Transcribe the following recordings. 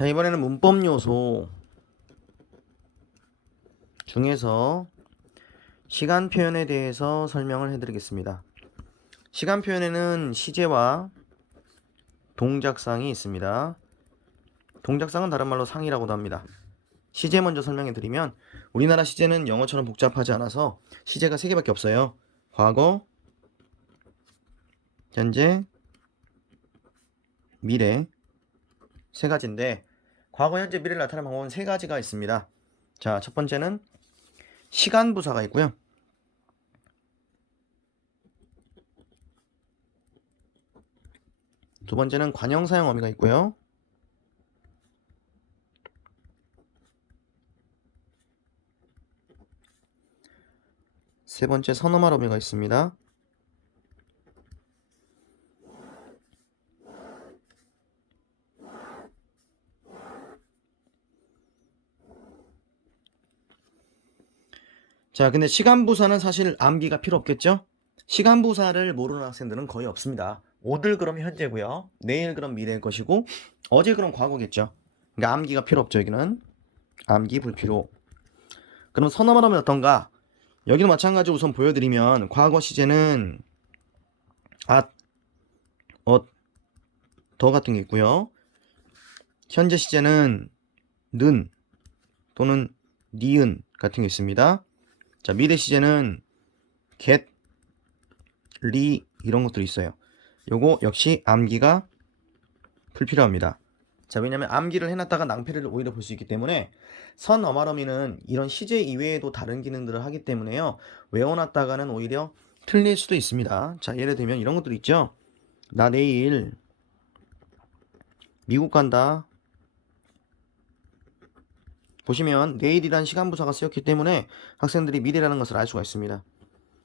자, 이번에는 문법 요소 중에서 시간 표현에 대해서 설명을 해드리겠습니다. 시간 표현에는 시제와 동작상이 있습니다. 동작상은 다른 말로 상이라고도 합니다. 시제 먼저 설명해 드리면 우리나라 시제는 영어처럼 복잡하지 않아서 시제가 3개밖에 없어요. 과거, 현재, 미래 3가지인데 과거, 현재, 미래를 나타내는 방법은 3가지가 있습니다. 자, 첫 번째는 시간 부사가 있고요. 두 번째는 관형 사용 어미가 있고요. 세 번째 선어말 어미가 있습니다. 자, 근데 시간 부사는 사실 암기가 필요 없겠죠? 시간 부사를 모르는 학생들은 거의 없습니다. 오늘 그럼 현재고요. 내일 그럼 미래일 것이고 어제 그럼 과거겠죠. 그러니까 암기가 필요 없죠. 여기는 암기 불필요. 그럼 선어말 하면 어떤가? 여기는 마찬가지로 우선 보여드리면 과거 시제는 at, at, 더 같은 게 있고요. 현재 시제는 는 또는 니은 같은 게 있습니다. 자, 미래 시제는 get, 리 이런 것들이 있어요. 요거 역시 암기가 불필요합니다. 자, 왜냐면 암기를 해놨다가 낭패를 오히려 볼 수 있기 때문에 선어말어미는 이런 시제 이외에도 다른 기능들을 하기 때문에요. 외워놨다가는 오히려 틀릴 수도 있습니다. 자, 예를 들면 이런 것들 있죠. 나 내일 미국 간다. 보시면 내일이란 시간부사가 쓰였기 때문에 학생들이 미래라는 것을 알 수가 있습니다.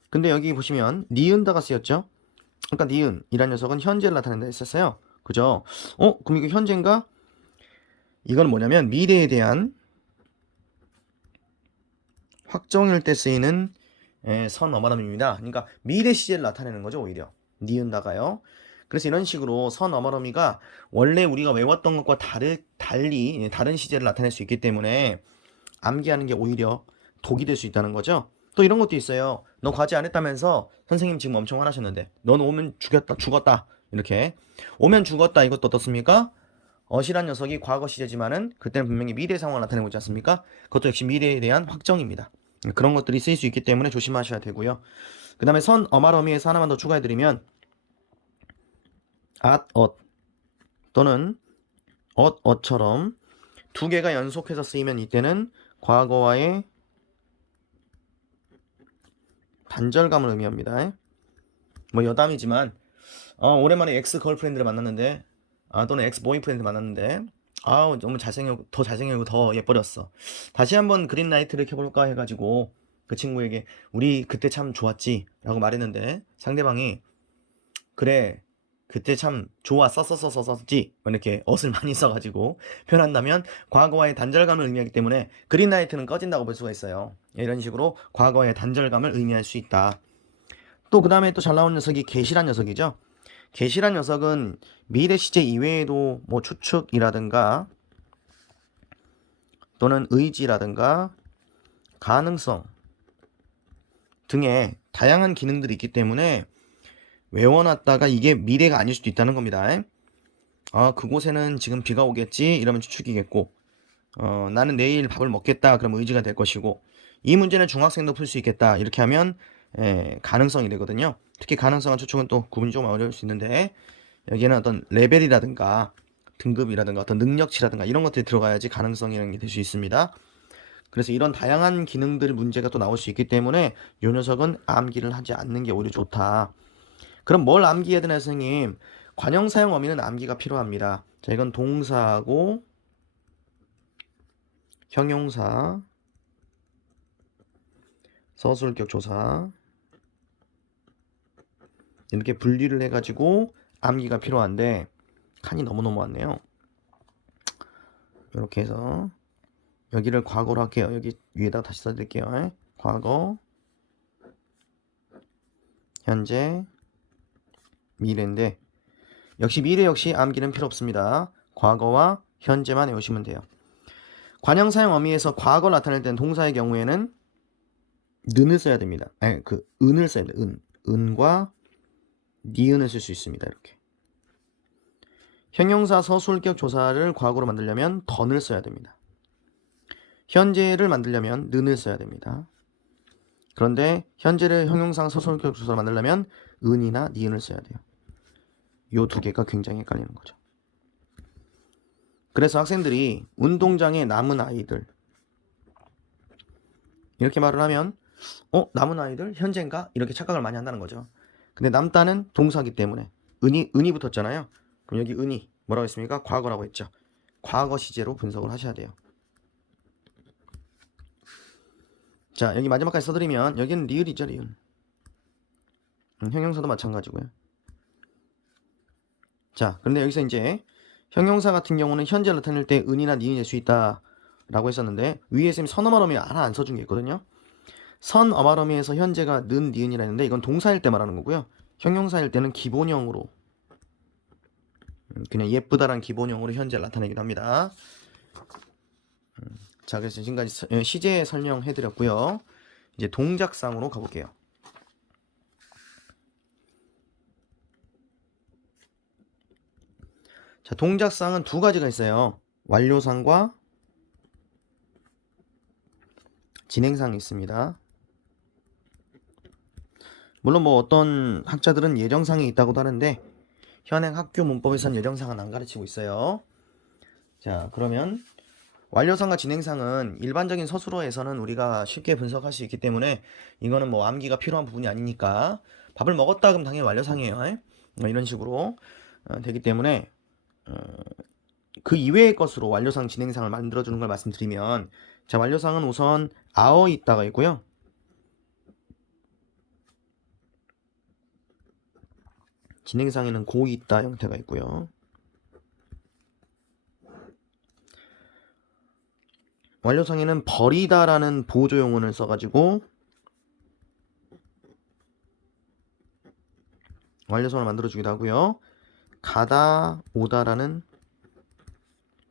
근데 여기 보시면 니은다가 쓰였죠. 그러니까 니은이란 녀석은 현재를 나타낸다 했었어요. 그죠? 그럼 이거 현재인가? 이건 뭐냐면 미래에 대한 확정일 때 쓰이는 선어말음입니다. 그러니까 미래 시제를 나타내는 거죠, 오히려. 니은다가요. 그래서 이런 식으로 선어말어미가 원래 우리가 외웠던 것과 달리 다른 시제를 나타낼 수 있기 때문에 암기하는 게 오히려 독이 될 수 있다는 거죠. 또 이런 것도 있어요. 너 과제 안 했다면서 선생님 지금 엄청 화나셨는데 넌 오면 죽었다 이렇게 오면 죽었다. 이것도 어떻습니까? 어시란 녀석이 과거 시제지만은 그때는 분명히 미래 상황을 나타내고 있지 않습니까? 그것도 역시 미래에 대한 확정입니다. 그런 것들이 쓰일 수 있기 때문에 조심하셔야 되고요. 그 다음에 선 어말어미에서 하나만 더 추가해드리면 at, 또는 ot처럼 두 개가 연속해서 쓰이면 이때는 과거와의 단절감을 의미합니다. 뭐 여담이지만 오랜만에 엑스 걸프렌드를 만났는데 또는 엑스 보이프렌드 만났는데 너무 더 잘생기고 더 예뻐졌어. 다시 한번 그린라이트를 켜볼까 해가지고 그 친구에게 우리 그때 참 좋았지 라고 말했는데 상대방이 그래 그때 참 좋았었지 이렇게 엇을 많이 써가지고 표현한다면 과거와의 단절감을 의미하기 때문에 그린라이트는 꺼진다고 볼 수가 있어요. 이런 식으로 과거의 단절감을 의미할 수 있다. 또 그 다음에 또 잘 나오는 녀석이 계시란 녀석이죠. 계시란 녀석은 미래 시제 이외에도 뭐 추측이라든가 또는 의지라든가 가능성 등의 다양한 기능들이 있기 때문에 외워놨다가 이게 미래가 아닐 수도 있다는 겁니다. 그곳에는 지금 비가 오겠지 이러면 추측이겠고 나는 내일 밥을 먹겠다 그럼 의지가 될 것이고 이 문제는 중학생도 풀 수 있겠다 이렇게 하면 가능성이 되거든요. 특히 가능성과 추측은 또 구분이 좀 어려울 수 있는데 여기에는 어떤 레벨이라든가 등급이라든가 어떤 능력치라든가 이런 것들이 들어가야지 가능성이라는 게 될 수 있습니다. 그래서 이런 다양한 기능들 문제가 또 나올 수 있기 때문에 이 녀석은 암기를 하지 않는 게 오히려 좋다. 그럼 뭘 암기해야 되나 선생님? 관형 사용 어미는 암기가 필요합니다. 자, 이건 동사하고 형용사, 서술격 조사 이렇게 분리를 해가지고 암기가 필요한데 칸이 너무너무 많네요. 이렇게 해서 여기를 과거로 할게요. 여기 위에다가 다시 써드릴게요. 과거, 현재, 미래인데 역시 미래 역시 암기는 필요 없습니다. 과거와 현재만 외우시면 돼요. 관형 사용 어미에서 과거를 나타낼 때는 동사의 경우에는 는을 써야 됩니다. 아니, 은을 써야 돼요. 은과 니은을 쓸 수 있습니다. 이렇게. 형용사 서술격 조사를 과거로 만들려면 던을 써야 됩니다. 현재를 만들려면 는을 써야 됩니다. 그런데 현재를 형용사 서술격 조사로 만들려면 은이나 니은을 써야 돼요. 요 두 개가 굉장히 헷갈리는 거죠. 그래서 학생들이 운동장에 남은 아이들 이렇게 말을 하면 남은 아이들 현재인가? 이렇게 착각을 많이 한다는 거죠. 근데 남다는 동사기 때문에 은이 붙었잖아요. 그럼 여기 은이 뭐라고 했습니까? 과거라고 했죠. 과거 시제로 분석을 하셔야 돼요. 자, 여기 마지막까지 써드리면 여기는 리을이죠, 리을. 형용사도 마찬가지고요. 자, 그런데 여기서 이제 형용사 같은 경우는 현재를 나타낼 때 은이나 니은이 될 수 있다 라고 했었는데 위에 쌤이 선어말어미 하나 안 써준 게 있거든요. 선어말어미에서 현재가 는, 니은이라 했는데 이건 동사일 때 말하는 거고요. 형용사일 때는 기본형으로 그냥 예쁘다라는 기본형으로 현재를 나타내기도 합니다. 자, 그래서 지금까지 시제 설명해드렸고요. 이제 동작상으로 가볼게요. 자, 동작상은 두 가지가 있어요. 완료상과 진행상이 있습니다. 물론 뭐 어떤 학자들은 예정상이 있다고도 하는데 현행 학교 문법에서는 예정상은 안 가르치고 있어요. 자, 그러면 완료상과 진행상은 일반적인 서술어에서는 우리가 쉽게 분석할 수 있기 때문에 이거는 뭐 암기가 필요한 부분이 아니니까 밥을 먹었다 그럼 당연히 완료상이에요. 뭐 이런 식으로 되기 때문에 그 이외의 것으로 완료상, 진행상을 만들어주는 걸 말씀드리면 자, 완료상은 우선 아어 있다가 있고요. 진행상에는 고 있다 형태가 있고요. 완료상에는 버리다라는 보조 용어를 써가지고 완료상을 만들어주기도 하고요. 가다, 오다라는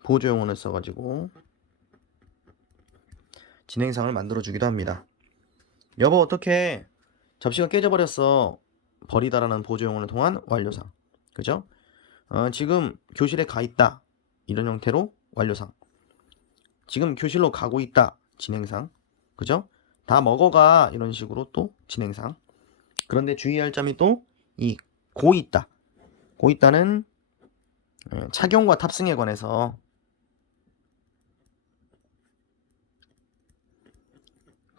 보조 용어를 써가지고 진행상을 만들어주기도 합니다. 여보 어떻게 접시가 깨져버렸어. 버리다라는 보조 용어를 통한 완료상. 그죠? 지금 교실에 가 있다. 이런 형태로 완료상. 지금 교실로 가고 있다. 진행상. 그죠? 다 먹어가. 이런 식으로 또 진행상. 그런데 주의할 점이 또 이 고 있다. 고 있다는 착용과 탑승에 관해서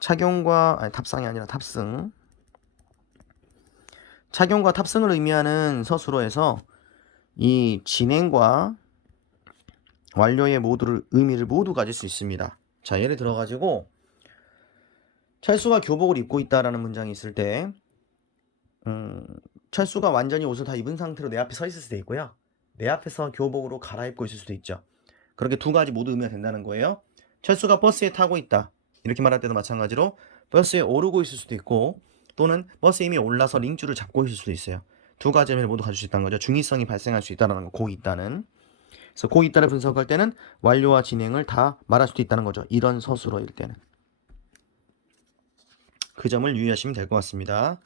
탑승이 아니라 탑승. 착용과 탑승을 의미하는 서술어에서 이 진행과 완료의 의미를 모두 가질 수 있습니다. 자, 예를 들어가지고 철수가 교복을 입고 있다라는 문장이 있을 때 철수가 완전히 옷을 다 입은 상태로 내 앞에 서 있을 수도 있고요. 내 앞에서 교복으로 갈아입고 있을 수도 있죠. 그렇게 두 가지 모두 의미가 된다는 거예요. 철수가 버스에 타고 있다. 이렇게 말할 때도 마찬가지로 버스에 오르고 있을 수도 있고 또는 버스에 이미 올라서 링줄을 잡고 있을 수도 있어요. 두 가지 의미를 모두 가질 수 있다는 거죠. 중의성이 발생할 수 있다는 거, 고 있다는. 그래서 고 있다를 분석할 때는 완료와 진행을 다 말할 수도 있다는 거죠. 이런 서술어일 때는. 그 점을 유의하시면 될 것 같습니다.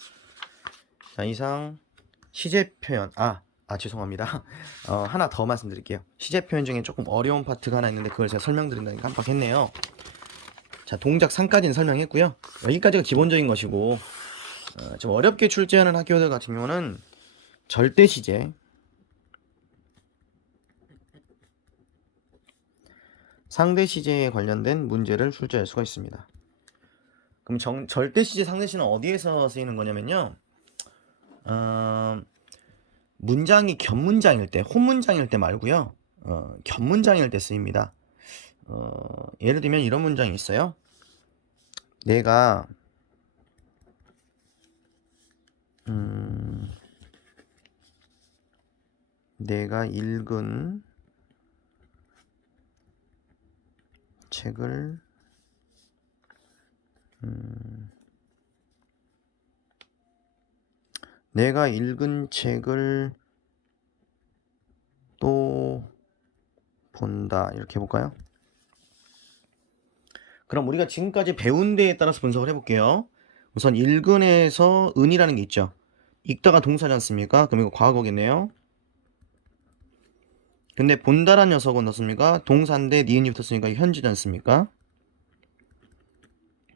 자, 이상 시제 표현. 죄송합니다. 하나 더 말씀드릴게요. 시제 표현 중에 조금 어려운 파트가 하나 있는데 그걸 제가 설명드린다니까 깜빡했네요. 자, 동작 3까지는 설명했고요. 여기까지가 기본적인 것이고 좀 어렵게 출제하는 학교들 같은 경우는 절대 시제, 상대 시제에 관련된 문제를 출제할 수가 있습니다. 그럼 절대 시제, 상대 시제는 어디에서 쓰이는 거냐면요. 문장이 겹문장일 때, 혼문장일 때 말고요. 겹문장일 때 쓰입니다. 예를 들면 이런 문장이 있어요. 내가 읽은 책을 내가 읽은 책을 또 본다 이렇게 해볼까요? 그럼 우리가 지금까지 배운 데에 따라서 분석을 해볼게요. 우선 읽은에서 은이라는 게 있죠. 읽다가 동사지 않습니까? 그럼 이거 과거겠네요. 근데 본다란 녀석은 어떻습니까? 동사인데 니은이 붙었으니까 현재지 않습니까?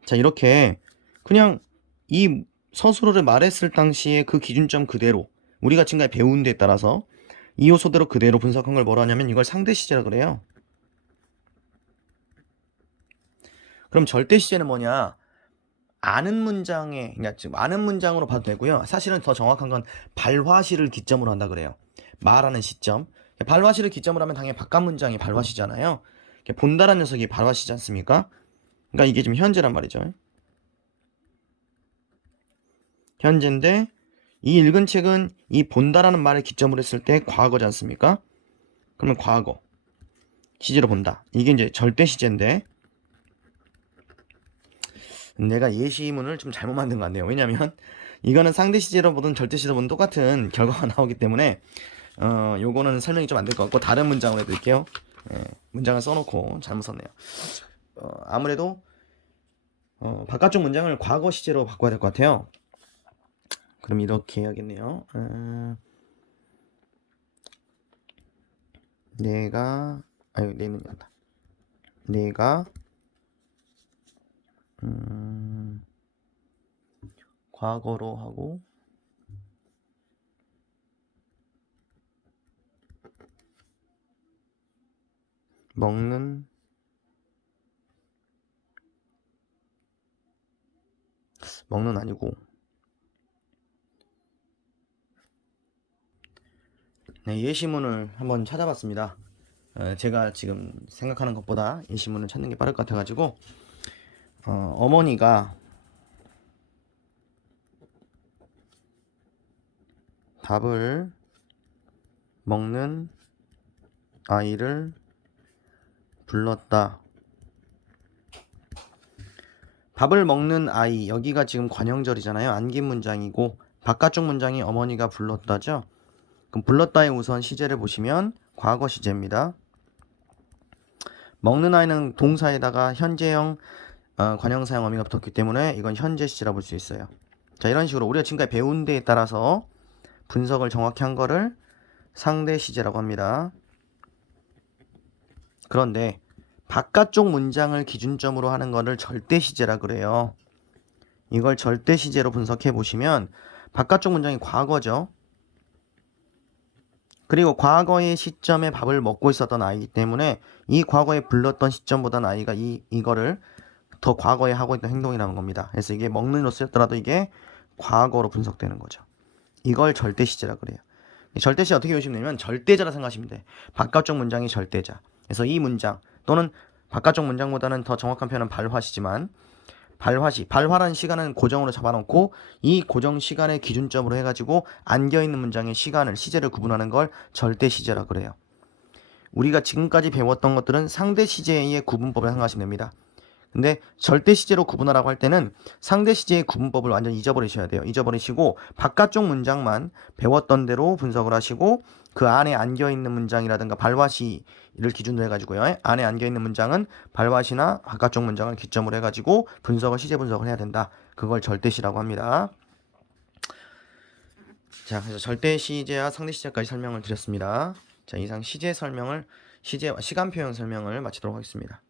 자, 이렇게 그냥 이 서술어를 말했을 당시에 그 기준점 그대로 우리가 지금까지 배운 데에 따라서 이 요소대로 그대로 분석한 걸 뭐라 하냐면 이걸 상대 시제라 그래요. 그럼 절대 시제는 뭐냐? 아는 문장에, 그러니까 지금 아는 문장으로 봐도 되고요. 사실은 더 정확한 건 발화시를 기점으로 한다 그래요. 말하는 시점. 발화시를 기점으로 하면 당연히 바깥 문장이 발화시잖아요. 본다라는 녀석이 발화시지 않습니까? 그러니까 이게 지금 현재란 말이죠. 현재인데 이 읽은 책은 이 본다라는 말을 기점으로 했을 때 과거지 않습니까? 그러면 과거 시제로 본다. 이게 이제 절대 시제인데 내가 예시문을 좀 잘못 만든 것 같네요. 왜냐면 이거는 상대 시제로 보든 절대 시제로 보든 똑같은 결과가 나오기 때문에 요거는 설명이 좀 안 될 것 같고 다른 문장으로 해드릴게요. 문장을 써놓고 잘못 썼네요. 아무래도 바깥쪽 문장을 과거 시제로 바꿔야 될 것 같아요. 그럼 이렇게 해야겠네요. 내가 내는 한다. 내가 과거로 하고 먹는 아니고 네, 예시문을 한번 찾아봤습니다. 제가 지금 생각하는 것보다 예시문을 찾는 게 빠를 것 같아가지고 어머니가 밥을 먹는 아이를 불렀다. 밥을 먹는 아이, 여기가 지금 관형절이잖아요. 안긴 문장이고 바깥쪽 문장이 어머니가 불렀다죠. 그럼 불렀다의 우선 시제를 보시면 과거 시제입니다. 먹는 아이는 동사에다가 현재형 관형사형 어미가 붙었기 때문에 이건 현재 시제라 볼 수 있어요. 자, 이런 식으로 우리가 지금까지 배운 데에 따라서 분석을 정확히 한 거를 상대 시제라고 합니다. 그런데 바깥쪽 문장을 기준점으로 하는 거를 절대 시제라 그래요. 이걸 절대 시제로 분석해 보시면 바깥쪽 문장이 과거죠. 그리고 과거의 시점에 밥을 먹고 있었던 아이이기 때문에 이 과거에 불렀던 시점보다는 아이가 이거를 더 과거에 하고 있던 행동이라는 겁니다. 그래서 이게 먹는으로 쓰였더라도 이게 과거로 분석되는 거죠. 이걸 절대 시제라 그래요. 절대 시제 어떻게 보시면 되냐면 절대자라 생각하시면 돼. 바깥쪽 문장이 절대자. 그래서 이 문장 또는 바깥쪽 문장보다는 더 정확한 표현은 발화시지만 발화라는 시간은 고정으로 잡아놓고 이 고정 시간의 기준점으로 해가지고 안겨있는 문장의 시간을 시제를 구분하는 걸 절대 시제라 그래요. 우리가 지금까지 배웠던 것들은 상대 시제의 구분법을 생각하시면 됩니다. 근데 절대 시제로 구분하라고 할 때는 상대 시제의 구분법을 완전 잊어버리셔야 돼요. 잊어버리시고 바깥쪽 문장만 배웠던 대로 분석을 하시고 그 안에 안겨있는 문장이라든가 발화시를 기준으로 해가지고요. 안에 안겨있는 문장은 발화시나 바깥쪽 문장을 기점으로 해가지고 시제 분석을 해야 된다. 그걸 절대시라고 합니다. 자, 그래서 절대 시제와 상대 시제까지 설명을 드렸습니다. 자, 이상 시제와 시간 표현 설명을 마치도록 하겠습니다.